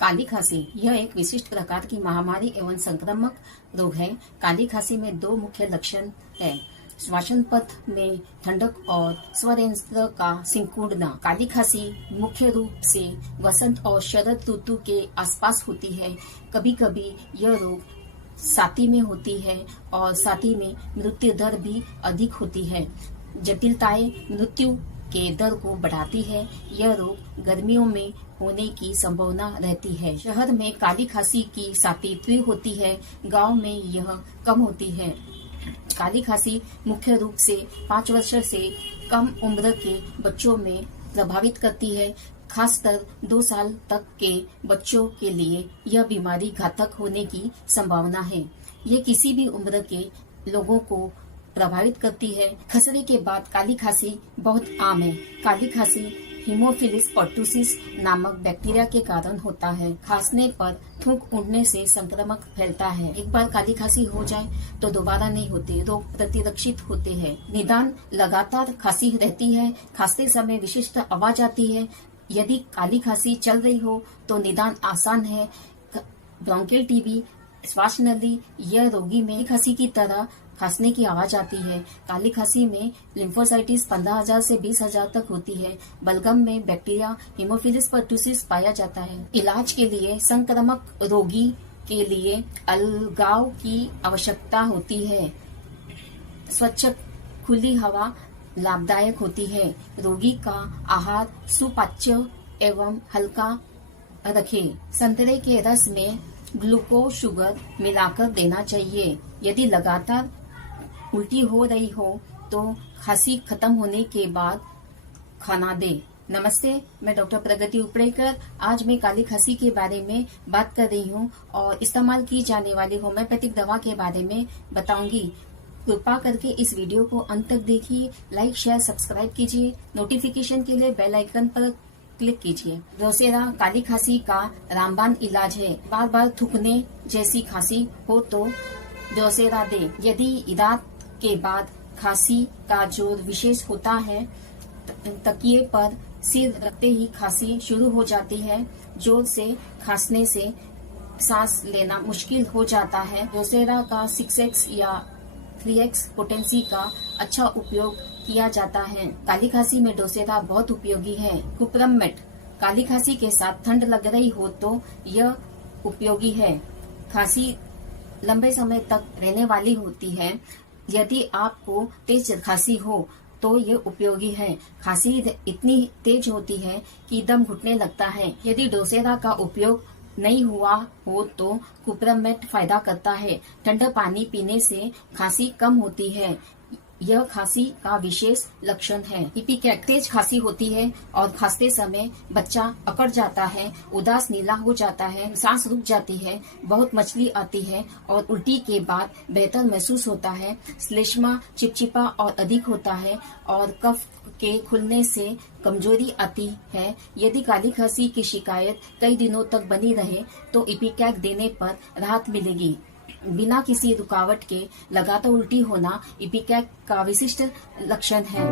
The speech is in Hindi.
काली खांसी यह एक विशिष्ट प्रकार की महामारी एवं संक्रामक रोग है। काली खांसी में दो मुख्य लक्षण है, श्वसन पथ में ठंडक और स्वरयंत्र का सिकुड़ना। काली खांसी मुख्य रूप से वसंत और शरद ऋतु के आसपास होती है। कभी कभी यह रोग छाती में होती है और छाती में मृत्यु दर भी अधिक होती है। जटिलताएं मृत्यु के दर को बढ़ाती है। यह रोग गर्मियों में होने की संभावना रहती है। शहर में काली खांसी की छाती तीव्र होती है, गांव में यह कम होती है। काली खांसी मुख्य रूप से 5 वर्ष से कम उम्र के बच्चों में प्रभावित करती है। खासकर 2 साल तक के बच्चों के लिए यह बीमारी घातक होने की संभावना है। ये किसी भी उम्र के लोगों को प्रभावित करती है। खसरे के बाद काली खांसी बहुत आम है। काली खांसी हीमोफिलस पर्टुसिस नामक बैक्टीरिया के कारण होता है। खांसने पर थूक उड़ने से संक्रमण फैलता है। एक बार काली खांसी हो जाए तो दोबारा नहीं होती, रोग प्रतिरक्षित होते हैं। निदान लगातार खांसी रहती है। खांसते समय विशिष्ट आवाज आती है। यदि काली खांसी चल रही हो तो निदान आसान है। ब्रोंकियल टीबी, श्वास नली, यह रोगी में खांसी की तरह खांसने की आवाज आती है। काली खांसी में लिम्फोसाइटिस 15,000 से 20,000 तक होती है। बलगम में बैक्टीरिया हीमोफिलस पर्टुसिस पाया जाता है। इलाज के लिए संक्रामक रोगी के लिए अलगाव की आवश्यकता होती है। स्वच्छ खुली हवा लाभदायक होती है। रोगी का आहार सुपाच्य एवं हल्का रखें। संतरे के रस में ग्लूकोज शुगर मिलाकर देना चाहिए। यदि लगातार उल्टी हो रही हो तो खांसी खत्म होने के बाद खाना दे। नमस्ते, मैं डॉक्टर प्रगति उपड़ेकर। आज मैं काली खांसी के बारे में बात कर रही हूँ और इस्तेमाल की जाने वाली होम्योपैथिक दवा के बारे में बताऊंगी। कृपा करके इस वीडियो को अंत तक देखिए। लाइक, शेयर, सब्सक्राइब कीजिए। नोटिफिकेशन के लिए बेल आइकन पर क्लिक कीजिए। ड्रोसेरा काली खांसी का रामबाण इलाज है। बार बार थूकने जैसी खांसी हो तो ड्रोसेरा दे। यदि रात के बाद खांसी का जोर विशेष होता है, तकिए पर सिर रखते ही खांसी शुरू हो जाती है, जोर से खांसने से सांस लेना मुश्किल हो जाता है, ड्रोसेरा का 6x या 3x पोटेंसी का अच्छा उपयोग किया जाता है। काली खांसी में ड्रोसेरा बहुत उपयोगी है। कुप्रमेट काली खांसी के साथ ठंड लग रही हो तो यह उपयोगी है। खांसी लंबे समय तक रहने वाली होती है। यदि आपको तेज खांसी हो तो ये उपयोगी है। खांसी इतनी तेज होती है कि दम घुटने लगता है। यदि ड्रोसेरा का उपयोग नहीं हुआ हो तो कुप्रमेट फायदा करता है। ठंडा पानी पीने से खांसी कम होती है। यह खांसी का विशेष लक्षण है। इपिकैक तेज खांसी होती है और खांसते समय बच्चा अकड़ जाता है, उदास नीला हो जाता है, सांस रुक जाती है, बहुत मछली आती है और उल्टी के बाद बेहतर महसूस होता है। श्लेष्मा चिपचिपा और अधिक होता है और कफ के खुलने से कमजोरी आती है। यदि काली खांसी की शिकायत कई दिनों तक बनी रहे तो इपिकैक देने पर राहत मिलेगी। बिना किसी रुकावट के लगातार उल्टी होना इपिकैक का विशिष्ट लक्षण है।